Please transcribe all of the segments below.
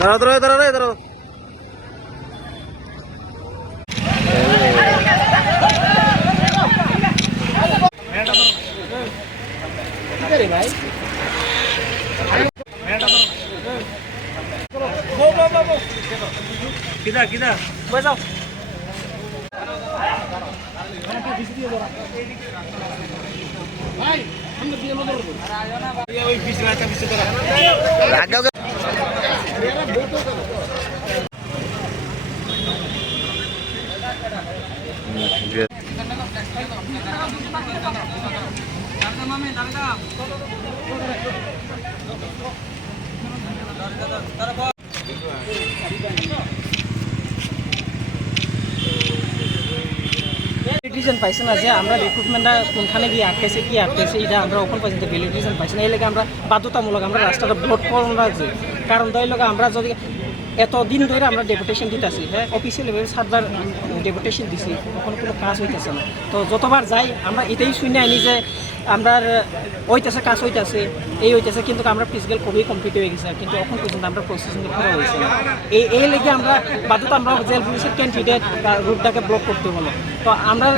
দাঁড়াও দাঁড়াও দাঁড়াও দাঁড়াও। ভাই কিদা কিদা যাও রিজন পাইছে না যে আমরা রিক্রুটমেন্টটা কোনখানে গিয়ে আটকেছে কি আটকেছে এটা আমরা ওখান পর্যন্ত ভ্যালিড রিজন পাইছি না। এই লেগে আমরা বাধ্যতামূলক আমরা রাস্তাটা ব্লক করবো না যে, কারণ দই লোক আমরা যদি এতদিন ধরে আমরা ডেপুটেশন দিতেছি, হ্যাঁ অফিসিয়ালি 7বার ডেপুটেশন দিছি, তখন কোনো কাজ হইতেছে না। তো যতবার যাই আমরা এটাই শুনে আনি যে আমরা হইতেছে কাজ হইতেছে এই হইতেছে, কিন্তু আমরা ফিজিক্যাল খুবই কমপ্লিট হয়ে গেছে, কিন্তু এখন পর্যন্ত আমরা প্রসেসিং করা হয়েছে না। এই লেগে আমরা বাধ্যতা আমরা জেল পুলিশের ক্যান্ডিডেট রুটটাকে ব্লক করতে হলো। তো আমরা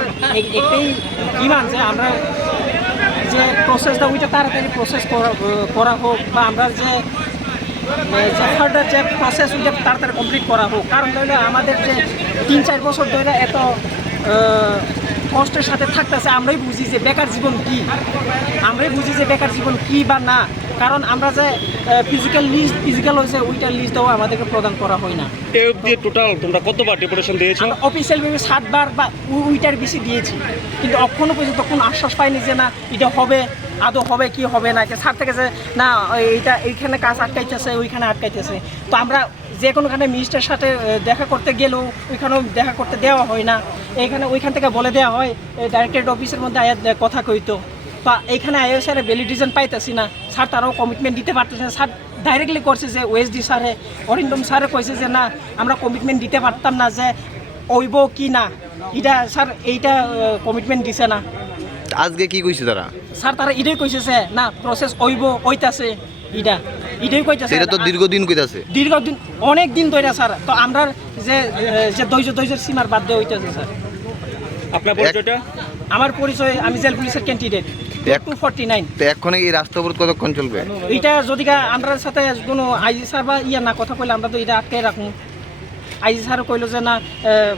একটাই ডিমান্ড যে আমরা যে প্রসেসটা ওইটা তাড়াতাড়ি প্রসেস করা হোক, বা আমরা যে ফার্দার যে প্রসেস ওইটা তাড়াতাড়ি কমপ্লিট করা হোক। কারণ ধরলে আমাদের যে 3-4 বছর ধরে এত কষ্টের সাথে থাকতেছে, আমরাই বুঝি যে বেকার জীবন কি, বেকার জীবন কি বা না। কারণ আমরা যে ফিজিক্যাল হয়েছে ওইটা লিস্টটাও আমাদেরকে প্রদান করা হয় না। টোটাল তোমরা কতবার ডেপুটেশন দিয়েছো? অফিসিয়াল ভাবে 7বার বা ওইটার বেশি দিয়েছি, কিন্তু এখনো পর্যন্ত কোনো আশ্বাস পাইনি যে না এটা হবে, আদৌ হবে কি হবে না। স্যার থেকে যে না এইটা এইখানে কাজ আটকাইতেছে ওইখানে আটকাইতেছে। তো আমরা যে কোনোখানে মিনিস্টারের সাথে দেখা করতে গেলেও ওইখানেও দেখা করতে দেওয়া হয় না। ওইখান থেকে বলে দেওয়া হয় ডাইরেক্টরেট অফিসের মধ্যে কথা কইতো। বা এইখানে আইএসআরে ভ্যালিড রিজন পাইতেছি না, স্যার তারাও কমিটমেন্ট দিতে পারতেছে না। স্যার ডাইরেক্টলি করছে যে ওএসডি স্যারে অরিন্দম স্যারে কইছে যে না আমরা কমিটমেন্ট দিতে পারতাম না যে ওইব কি না, এটা স্যার এইটা কমিটমেন্ট দিছে না। আজকে কি কইছে তারা? স্যার তারা এটাই কইছে যে না প্রসেস ওইতাছে, এটাই কইতাছে। এটা তো দীর্ঘদিন কইতাছে, দীর্ঘদিন অনেক দিন ধরে স্যার। তো আমরা যে ধৈর্যের সীমার বাদ দিয়ে হইতাছে স্যার। আপনার পরিচয়টা? আমার পরিচয় আমি জেল পুলিশের ক্যান্ডিডেট 249। তো এখন এই রাস্তা অবরোধ কতক্ষণ চলবে? এটা যদি আমরা সাথে কোনো আইজি স্যার বা না কথা কইলে আমরা তো এটা আটকে রাখুন। আইজি স্যারও কইলো যে না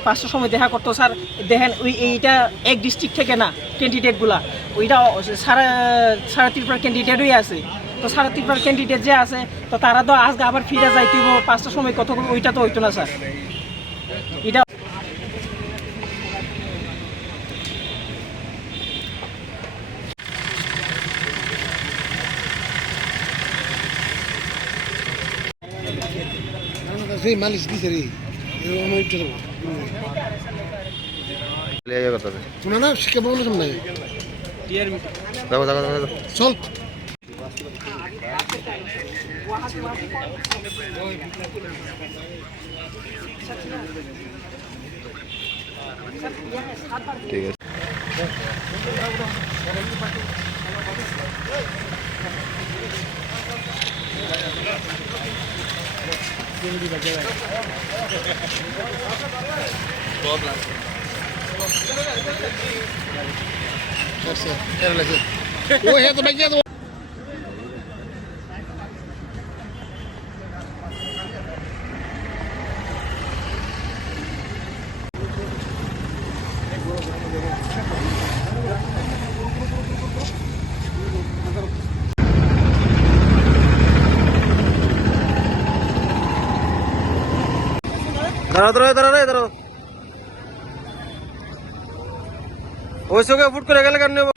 5টার সময় দেখা করতো। স্যার দেখেন এইটা এক ডিস্ট্রিক্ট থেকে না ক্যান্ডিডেটগুলা, ওইটা সারা ত্রিপুরার ক্যান্ডিডেটই আছে। তো সারা ত্রিপুরার ক্যান্ডিডেট যে আছে তো তারা তো আজকে আবার ফিরে যাইতে 5টার সময় কত, ওইটা তো হইতো না স্যার। এটা মালিশ দিছে রে শোনা না শিখে বলো সামনে চল ঠিক আছে। ও হে তো ভাই তো দাঁড়াও দাঁড়াও দাঁড়াও দাঁড়াও, ওই সঙ্গে ফুট করে গেলে কেন নেব?